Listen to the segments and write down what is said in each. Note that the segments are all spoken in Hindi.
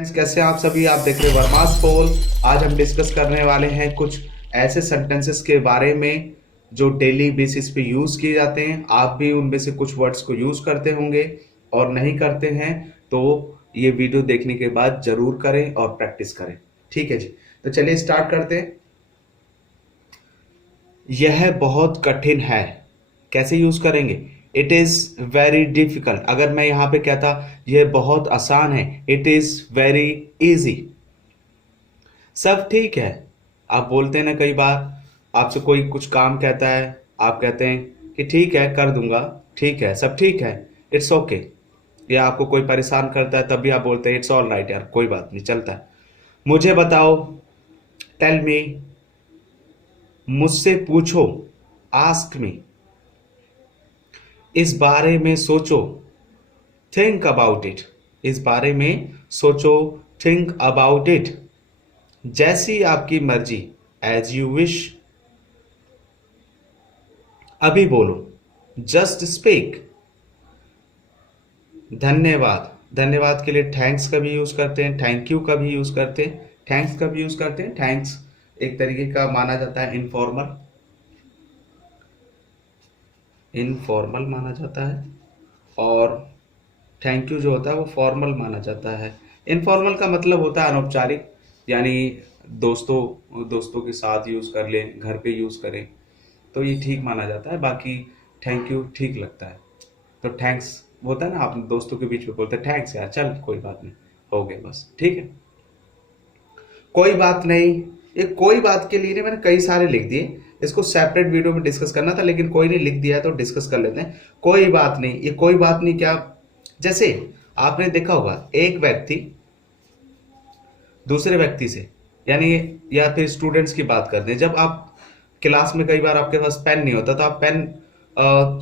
फ्रेंड्स, कैसे हैं आप सभी। आप देख रहे हैं वर्मास पोल। आज हम डिस्कस करने वाले हैं कुछ ऐसे सेंटेंसेस के बारे में जो डेली बेसिस पे यूज किए जाते हैं। आप भी उनमें से कुछ वर्ड्स को यूज करते होंगे और नहीं करते हैं तो ये वीडियो देखने के बाद जरूर करें और प्रैक्टिस करें। ठीक है जी, तो चलिए स्टार्ट करते हैं। यह बहुत कठिन है, कैसे यूज करेंगे? It is very difficult. अगर मैं यहां पे कहता यह बहुत आसान है, इट इज वेरी इजी। सब ठीक है। आप बोलते हैं ना, कई बार आपसे कोई कुछ काम कहता है, आप कहते हैं कि ठीक है कर दूंगा, ठीक है, सब ठीक है, इट्स ओके। या आपको कोई परेशान करता है तब भी आप बोलते हैं इट्स ऑल राइट, यार कोई बात नहीं, चलता है। मुझे बताओ, टेल मी। मुझसे पूछो, आस्क मी। इस बारे में सोचो, थिंक अबाउट इट। इस बारे में सोचो, थिंक अबाउट इट। जैसी आपकी मर्जी, एज यू विश। अभी बोलो, जस्ट स्पीक। धन्यवाद। धन्यवाद के लिए थैंक्स का भी यूज करते हैं, थैंक यू का भी यूज करते हैं, थैंक्स का भी यूज करते हैं। थैंक्स एक तरीके का माना जाता है इनफॉर्मल, इनफॉर्मल माना जाता है। और थैंक यू जो होता है वो फॉर्मल माना जाता है। इनफॉर्मल का मतलब होता है अनौपचारिक, यानी दोस्तों दोस्तों के साथ यूज कर लें, घर पे यूज करें तो ये ठीक माना जाता है। बाकी थैंक यू ठीक लगता है। तो थैंक्स होता है ना, आप दोस्तों के बीच में बोलते हैं थैंक्स यार, चल कोई बात नहीं, हो गया बस, ठीक है। कोई बात नहीं, ये कोई बात के लिए नहीं, मैंने कई सारे लिख दिए। इसको सेपरेट वीडियो में डिस्कस करना था लेकिन कोई नहीं, लिख दिया है तो डिस्कस कर लेते हैं। कोई बात नहीं, ये कोई बात नहीं क्या, जैसे आपने देखा होगा एक व्यक्ति दूसरे व्यक्ति से, यानी या फिर स्टूडेंट्स की बात करते हैं, जब आप क्लास में कई बार आपके पास पेन नहीं होता तो आप पेन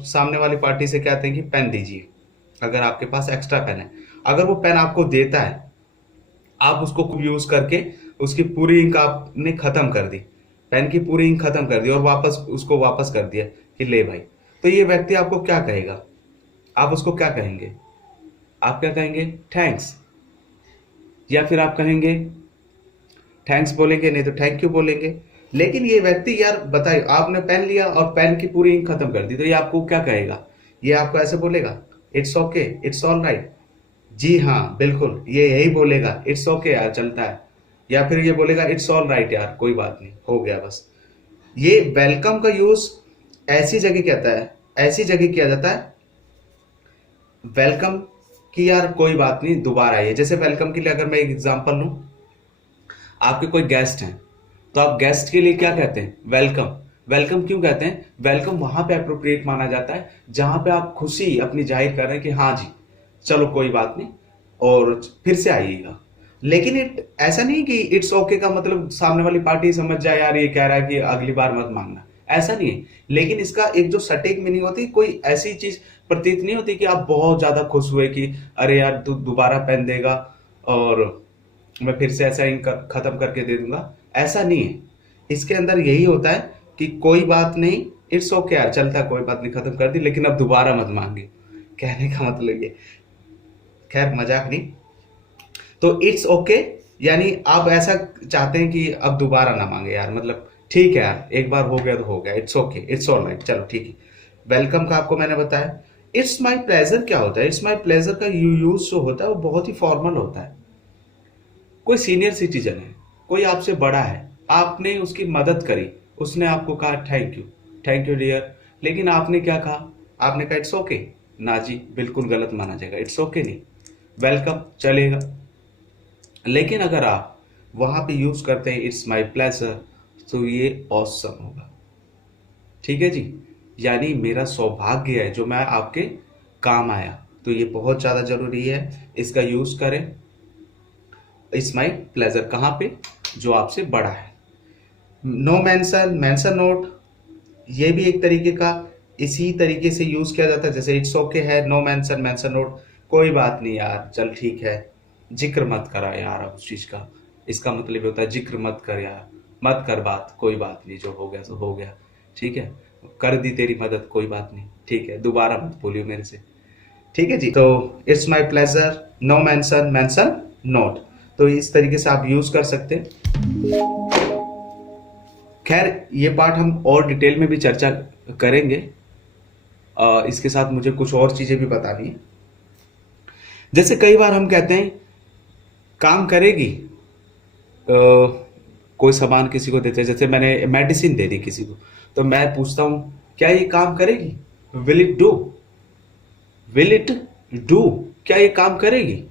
सामने वाली पार्टी से कहते हैं कि पेन दीजिए, अगर आपके पास एक्स्ट्रा पेन है। अगर वो पेन आपको देता है, आप उसको खूब यूज करके उसकी पूरी इंक आपने खत्म कर दी, पेन की पूरी इंक खत्म कर दी और वापस उसको वापस कर दिया कि ले भाई, तो ये व्यक्ति आपको क्या कहेगा? आप उसको क्या कहेंगे? आप क्या कहेंगे? थैंक्स। या फिर आप कहेंगे थैंक्स बोलेंगे, नहीं तो थैंक यू बोलेंगे। लेकिन ये व्यक्ति, यार बताइए, आपने पेन लिया और पेन की पूरी इंक खत्म कर दी, तो ये आपको क्या कहेगा? ये आपको ऐसे बोलेगा, it's okay, it's all right. जी हाँ बिल्कुल, ये यही बोलेगा, इट्स ओके यार चलता है। या फिर ये बोलेगा इट्स ऑल राइट यार, कोई बात नहीं, हो गया बस। ये वेलकम का यूज ऐसी जगह कहता है, ऐसी जगह किया जाता है वेलकम कि यार कोई बात नहीं, दोबारा आइए। जैसे वेलकम के लिए अगर मैं एक एग्जांपल लूं, आपके कोई गेस्ट हैं तो आप गेस्ट के लिए क्या कहते हैं? वेलकम। वेलकम क्यों कहते हैं? वेलकम वहां पे अप्रोप्रिएट माना जाता है जहां पे आप खुशी अपनी जाहिर कर रहे हैं कि हाँ जी चलो कोई बात नहीं और फिर से आइएगा। लेकिन ऐसा नहीं कि इट्स ओके का मतलब सामने वाली पार्टी समझ जाए यार ये कह रहा है कि अगली बार मत मांगना, ऐसा नहीं है। लेकिन इसका एक जो सटीक मीनिंग होती है, कोई ऐसी चीज प्रतीत नहीं होती कि आप बहुत ज्यादा खुश हुए कि अरे यार तू दोबारा पेन देगा और मैं फिर से ऐसा ही खत्म करके दे दूंगा, ऐसा नहीं है। इसके अंदर यही होता है कि कोई बात नहीं, इट्स ओके यार चलता, कोई बात नहीं, खत्म कर दी, लेकिन अब दोबारा मत मांगे, कहने का मतलब ये। खैर मजाक नहीं। तो इट्स ओके यानी आप ऐसा चाहते हैं कि अब दोबारा ना मांगे यार, मतलब ठीक है यार, एक बार हो गया तो हो गया, it's okay, it's all right, चलो ठीक है। वेलकम का आपको मैंने बताया। इट्स माई प्लेजर क्या होता है? इट्स माई प्लेजर का यूज जो होता है वो बहुत ही फॉर्मल होता है। कोई सीनियर सिटीजन है, कोई आपसे बड़ा है, आपने उसकी मदद करी, उसने आपको कहा thank you, thank you dear, लेकिन आपने क्या कहा? आपने कहा इट्स ओके। ना जी, बिल्कुल गलत माना जाएगा, इट्स ओके नहीं, वेलकम चलेगा। लेकिन अगर आप वहां पे यूज करते हैं इट्स माई प्लेजर, तो ये ऑसम होगा। ठीक है जी, यानी मेरा सौभाग्य है जो मैं आपके काम आया, तो ये बहुत ज्यादा जरूरी है, इसका यूज करें। इट्स माई प्लेजर कहाँ पे? जो आपसे बड़ा है। नो मेंशन, मेंशन नोट, ये भी एक तरीके का इसी तरीके से यूज किया जाता है जैसे इट्स ओके है, नो मेंशन, मेंशन नोट, कोई बात नहीं यार चल ठीक है, जिक्र मत करा यार अब उस चीज का। इसका मतलब होता है जिक्र मत कर यार, मत कर बात, कोई बात नहीं, जो हो गया सो हो गया, ठीक है, कर दी तेरी मदद, कोई बात नहीं, ठीक है, दोबारा मत बोलियो मेरे से। ठीक है जी, तो it's my pleasure, no mention, mention not. तो इस तरीके से आप यूज कर सकते हैं। खैर ये पार्ट हम और डिटेल में भी चर्चा करेंगे। इसके साथ मुझे कुछ और चीजें भी बतानी है। जैसे कई बार हम कहते हैं काम करेगी, कोई सामान किसी को देते हैं, जैसे मैंने मेडिसिन दे दी किसी को, तो मैं पूछता हूं क्या ये काम करेगी, will it do, will it do, क्या ये काम करेगी?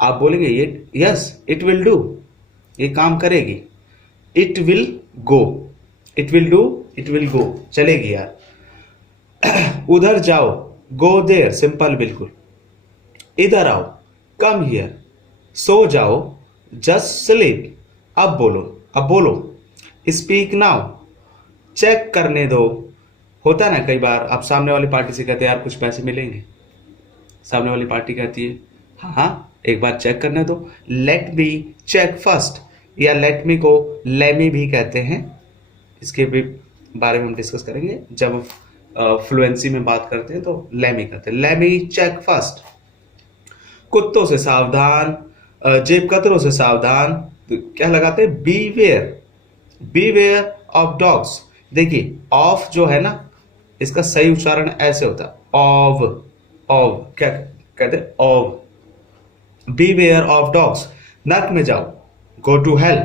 आप बोलेंगे ये यस इट विल डू, ये काम करेगी। It will go, it will do, it will go, चलेगी यार। उधर जाओ, गो देयर, सिंपल बिल्कुल। इधर आओ, कम हियर। सो जाओ, जस्ट स्लीप। अब बोलो, अब बोलो। स्पीक नाउ, चेक करने दो। होता है ना कई बार आप सामने वाली पार्टी से कहते हैं यार कुछ पैसे मिलेंगे, सामने वाली पार्टी कहती है हाँ हाँ एक बार चेक करने दो। लेट मी चेक फर्स्ट, या लेट मी को लेमी भी कहते हैं। इसके भी बारे में हम डिस्कस करेंगे जब फ्लुएंसी में बात करते हैं, तो लेमी कहते हैं, लेमी चेक फर्स्ट। कुत्तों से सावधान, जेब कतरों से सावधान, तो क्या लगाते हैं, बीवेयर, बीवेयर ऑफ डॉग्स। देखिए ऑफ जो है ना, इसका सही उच्चारण ऐसे होता है, ऑव, ऑव, क्या कहते हैं, ऑव। Beware of dogs. नर्क में जाओ, गो टू हेल,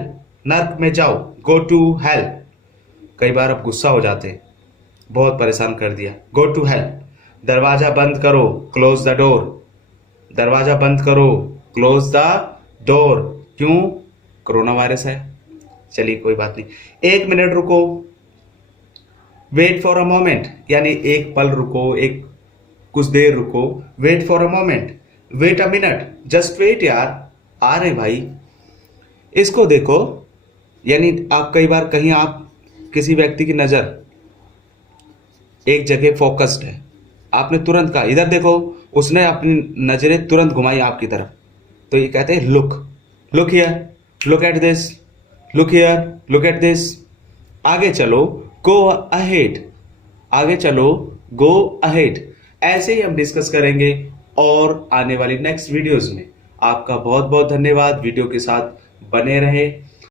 नर्क में जाओ, गो टू हेल। कई बार आप गुस्सा हो जाते हैं, बहुत परेशान कर दिया, गो टू हेल। दरवाजा बंद करो, क्लोज द डोर, दरवाजा बंद करो, क्लोज द डोर। क्यों? कोरोना वायरस है। चलिए कोई बात नहीं। 1 मिनट रुको, वेट फॉर अ मोमेंट, यानी एक पल रुको, एक कुछ देर रुको। Wait for a moment, wait a minute, just wait यार, आ रहे भाई। इसको देखो, यानी आप कई बार कहीं आप किसी व्यक्ति की नजर एक जगह फोकस्ड है, आपने तुरंत कहा इधर देखो, उसने अपनी नजरें तुरंत घुमाई आपकी तरफ, तो ये कहते हैं look, look here, look at this, look here, look at this. आगे चलो, गो अहेड, आगे चलो, गो अहेड। ऐसे ही हम डिस्कस करेंगे और आने वाली नेक्स्ट वीडियोस में। आपका बहुत बहुत धन्यवाद, वीडियो के साथ बने रहे।